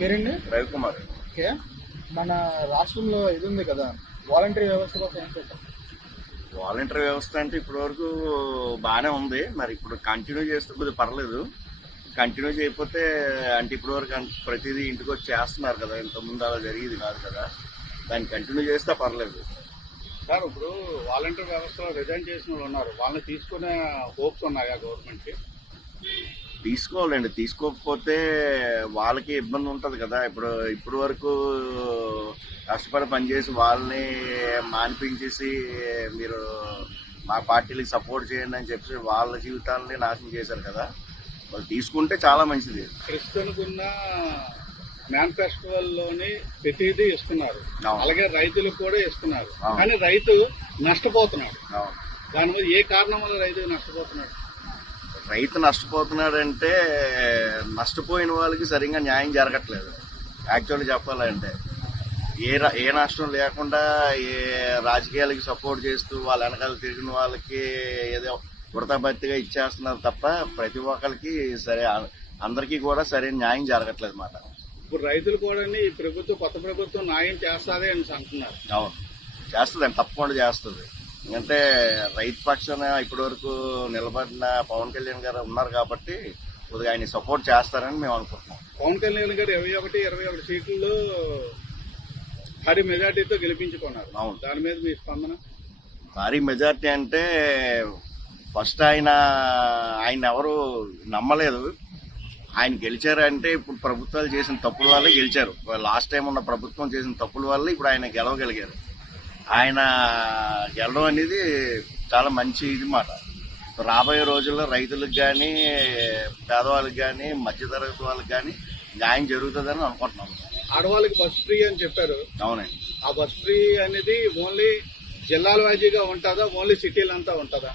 పేరండి రవికుమార్. ఓకే, మన రాష్ట్రంలో ఇది ఉంది కదా, వాలంటరీ వ్యవస్థ కోసం ఏం చెప్పారు? వాలంటీర్ వ్యవస్థ అంటే ఇప్పటి వరకు బాగానే ఉంది. మరి ఇప్పుడు కంటిన్యూ చేస్తే కొద్దిగా పర్లేదు. కంటిన్యూ చేయకపోతే అంటే ఇప్పటి వరకు ప్రతిదీ ఇంటికి వచ్చి చేస్తున్నారు కదా, ఇంతకుముందు అలా జరిగేది కాదు కదా. దాన్ని కంటిన్యూ చేస్తే పర్లేదు. సార్, ఇప్పుడు వాలంటీర్ వ్యవస్థలో రిజైన్ చేసిన వాళ్ళు ఉన్నారు, వాళ్ళని తీసుకునే హోప్స్ ఉన్నాయా గవర్నమెంట్కి? తీసుకోవాలండి. తీసుకోకపోతే వాళ్ళకి ఇబ్బంది ఉంటుంది కదా. ఇప్పుడు వరకు కష్టపడి పనిచేసి వాళ్ళని మానిపించేసి మీరు మా పార్టీలకు సపోర్ట్ చేయండి అని చెప్పి వాళ్ళ జీవితాలని నాశనం చేశారు కదా. వాళ్ళు తీసుకుంటే చాలా మంచిది. ప్రస్తుతానికున్న మేనిఫెస్టోలోని ప్రతిదీ ఇస్తున్నారు, అలాగే రైతులకు కూడా ఇస్తున్నారు. కానీ రైతు నష్టపోతున్నాడు. దాని మీద ఏ కారణం వల్ల రైతు నష్టపోతున్నాడు? రైతు నష్టపోతున్నాడంటే నష్టపోయిన వాళ్ళకి సరిగ్గా న్యాయం జరగట్లేదు. యాక్చువల్గా చెప్పాలంటే ఏ నష్టం లేకుండా ఏ రాజకీయాలకి సపోర్ట్ చేస్తూ వాళ్ళ వెనకాల తిరిగిన వాళ్ళకి ఏదో వృతాభత్తిగా ఇచ్చేస్తున్నారు తప్ప ప్రతి ఒక్కరికి సరే అందరికీ కూడా సరైన న్యాయం జరగట్లేదు అన్నమాట. ఇప్పుడు రైతులు కూడా ఈ ప్రభుత్వం, కొత్త ప్రభుత్వం న్యాయం చేస్తుంది అని అంటున్నారు. అవును, చేస్తుంది, తప్పకుండా చేస్తుంది. ఎందుకంటే రైతు పక్షాన ఇప్పటి వరకు నిలబడిన పవన్ కళ్యాణ్ గారు ఉన్నారు కాబట్టి కొద్దిగా ఆయన సపోర్ట్ చేస్తారని మేము అనుకుంటున్నాం. పవన్ కళ్యాణ్ గారు 21 సీట్లలో భారీ మెజార్టీతో గెలిపించుకున్నారు. అవును, దాని మీద మీ స్పందన? భారీ మెజార్టీ అంటే ఫస్ట్ ఆయన ఎవరు నమ్మలేదు. ఆయన గెలిచారంటే ఇప్పుడు ప్రభుత్వాలు చేసిన తప్పుల వల్లే గెలిచారు. లాస్ట్ టైం ఉన్న ప్రభుత్వం చేసిన తప్పుల వల్ల ఇప్పుడు ఆయన గెలవగలిగారు. ఆయన గెలవడం అనేది చాలా మంచి ఇది మాట. రాబోయే రోజుల్లో రైతులకు కానీ, పేదవాళ్ళకి కానీ, మధ్యతరగతి వాళ్ళకి కానీ న్యాయం జరుగుతుందని అనుకుంటున్నాను. ఆడవాళ్ళకి బస్ ఫ్రీ అని చెప్పారు. అవునండి. ఆ బస్ ఫ్రీ అనేది ఓన్లీ జిల్లాల వారీగా ఉంటుందా, ఓన్లీ సిటీలంతా ఉంటుందా?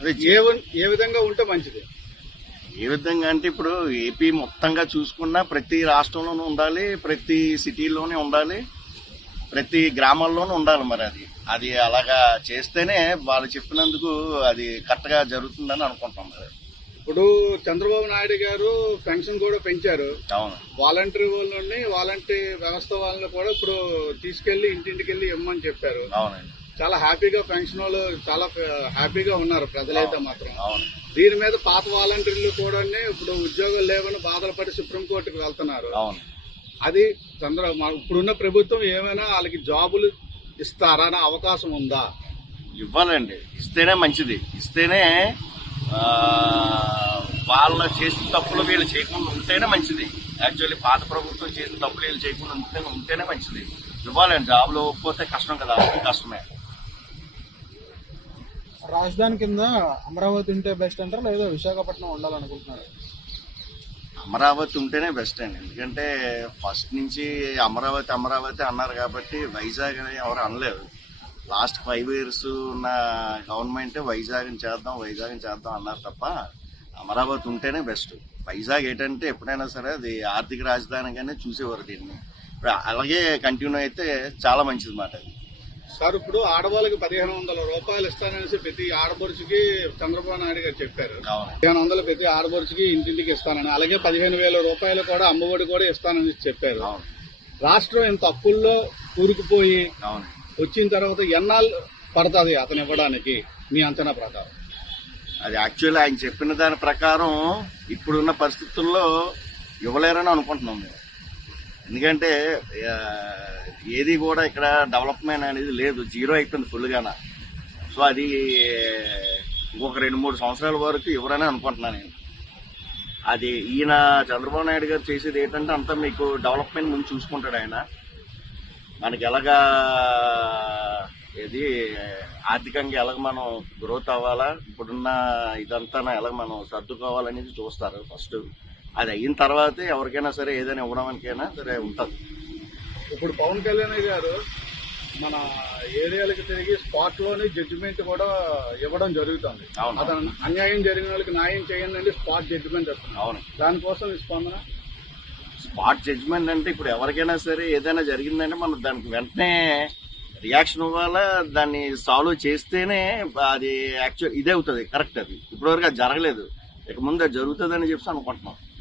అదే ఏ విధంగా ఉంటే మంచిది? ఏ విధంగా అంటే ఇప్పుడు ఏపీ మొత్తంగా చూసుకున్నా ప్రతి రాష్ట్రంలోనూ ఉండాలి, ప్రతి సిటీలోనే ఉండాలి, ప్రతి గ్రామాల్లోనూ ఉండాలి. మరి అది అలాగా చేస్తేనే వాళ్ళు చెప్పినందుకు అది కరెక్ట్గా జరుగుతుందని అనుకుంటాం. మరి ఇప్పుడు చంద్రబాబు నాయుడు గారు పెన్షన్ కూడా పెంచారు. అవును, వాలంటరీ వాళ్ళని, వాలంటరీ వ్యవస్థ వాళ్ళని కూడా ఇప్పుడు తీసుకెళ్లి ఇంటింటికి వెళ్ళి ఇమ్మని చెప్పారు. అవునండి. చాలా హ్యాపీగా పెన్షన్ వాళ్ళు చాలా హ్యాపీగా ఉన్నారు ప్రజలైతే మాత్రం. అవును. దీని మీద పాత వాలంటీర్లు కూడా ఇప్పుడు ఉద్యోగాలు లేవని బాధలు పడి సుప్రీంకోర్టుకు వెళ్తున్నారు. అవును. అది ఇప్పుడున్న ప్రభుత్వం ఏమైనా వాళ్ళకి జాబులు ఇస్తారా అనే అవకాశం ఉందా? ఇవ్వాలండి, ఇస్తేనే మంచిది. ఇస్తేనే వాళ్ళ చేసిన తప్పులు వీళ్ళు చేయకుండా ఉంటేనే మంచిది. యాక్చువల్లీ పాత ప్రభుత్వం చేసిన తప్పులు వీళ్ళు చేయకుండా ఉంటేనే మంచిది. ఇవ్వాలండి. జాబులు ఇవ్వకపోతే కష్టం కదా, కష్టమే. రాజధాని కింద అమరావతి ఉంటే బెస్ట్ అంటారా, లేదా విశాఖపట్నం ఉండాలనుకుంటున్నారు? అమరావతి ఉంటేనే బెస్ట్ అండి. ఎందుకంటే ఫస్ట్ నుంచి అమరావతి అన్నారు కాబట్టి వైజాగ్ అని ఎవరు అనలేదు. లాస్ట్ 5 years ఉన్న గవర్నమెంట్ వైజాగ్ చేద్దాం అన్నారు తప్ప అమరావతి ఉంటేనే బెస్ట్. వైజాగ్ ఏంటంటే ఎప్పుడైనా సరే అది ఆర్థిక రాజధానిగానే చూసేవారు దీన్ని. అలాగే కంటిన్యూ అయితే చాలా మంచిది మాట. సార్, ఇప్పుడు ఆడవాళ్ళకి 1500 రూపాయలు ఇస్తాననేసి ప్రతి ఆడపడుచుకి చంద్రబాబు నాయుడు గారు చెప్పారు. 1500 ప్రతి ఆడపడుచుకి ఇంటింటికి ఇస్తానని, అలాగే 15,000 రూపాయలు కూడా అమ్మఒడి కూడా ఇస్తానని చెప్పారు. రాష్ట్రం ఇంత అప్పుల్లో కూరుకుపోయి వచ్చిన తర్వాత ఎన్నాళ్ళు పడుతుంది అతను ఇవ్వడానికి మీ అంచనా ప్రకారం? అది యాక్చువల్లీ ఆయన చెప్పిన దాని ప్రకారం ఇప్పుడున్న పరిస్థితుల్లో ఇవ్వలేరని అనుకుంటున్నాం మేము. ఎందుకంటే ఏది కూడా ఇక్కడ డెవలప్మెంట్ అనేది లేదు, జీరో అయిపోయింది ఫుల్గాన. సో అది ఇంకొక 2-3 సంవత్సరాల వరకు ఇవ్వరని అనుకుంటున్నాను నేను. అది ఈయన చంద్రబాబు నాయుడు గారు చేసేది ఏంటంటే అంతా మీకు డెవలప్మెంట్ ముందు చూసుకుంటాడు ఆయన. మనకి ఎలాగా ఇది ఆర్థికంగా ఎలాగ మనం గ్రోత్ అవ్వాలా, ఇప్పుడున్న ఇదంతా ఎలాగ మనం సర్దుకోవాలనేది చూస్తారు ఫస్ట్. అది అయిన తర్వాతే ఎవరికైనా సరే ఏదైనా ఇవ్వడానికైనా సరే ఉంటుంది. ఇప్పుడు పవన్ కళ్యాణ్ గారు మన ఏరియాలకు తిరిగి స్పాట్ లోని జడ్జిమెంట్ కూడా ఇవ్వడం జరుగుతుంది. అతను అన్యాయం జరిగిన వాళ్ళకి న్యాయం చేయండి, స్పాట్ జడ్జిమెంట్ వస్తుంది. అవును, దానికోసం స్పందన. స్పాట్ జడ్జిమెంట్ అంటే ఇప్పుడు ఎవరికైనా సరే ఏదైనా జరిగిందంటే మనం దానికి వెంటనే రియాక్షన్ ఇవ్వాలా, దాన్ని సాల్వ్ చేస్తేనే అది యాక్చువల్ ఇదే అవుతుంది, కరెక్ట్. అది ఇప్పటివరకు అది జరగలేదు, ఇక ముందు అది జరుగుతుందని చెప్పి అనుకుంటున్నాం.